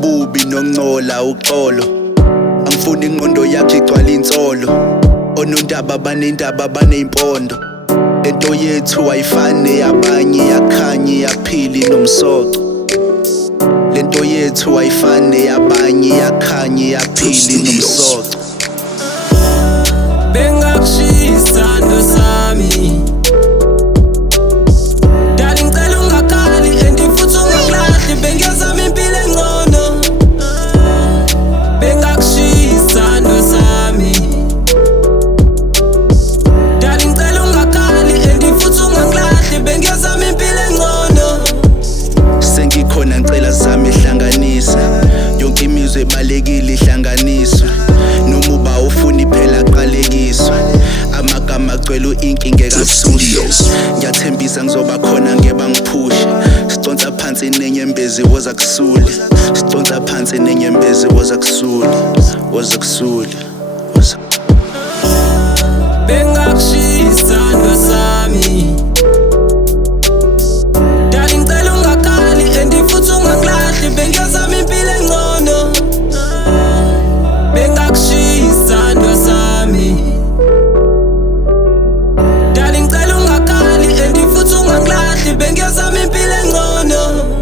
ububi nongcola uxolo. Angifuni ingqondo yakhe igcwala insolo. Onondaba banendaba baneyimpondo. Lento yethu ayifani yabanye yakhanye yaphili nomsoco. Lento yethu ayifani yabanye yakhanye yaphili nomsoco. Bengakushisa ndo sami Dali ngicela ungakali and futhi ungakulahli bengiyazama impilo engcono. Bengakushisa ndo sami Dali ngicela ungakali and futhi ungakulahli bengiyazama impilo engcono. Sengikhona ngicela zami ihlanganise yonke imizwa ebalekile ihlanganiswe. Noma uba ufuni phela qalekiswa amagama agcwele inkinga ekasuhle. Ngiyathembisa ngizoba khona ngeba ngiphushe. Siconsa phansi nenyembezi woza kusule. Siconsa phansi nenyembezi woza kusule. Woza kusule. Bengakushisa ndo sami Dali ngicela ungakali and futhi ungakulahli bengiyazama impilo engcono. Bengakushisa ndo sami Dali ngicela ungakali and futhi ungakulahli bengiyazama impilo engcono.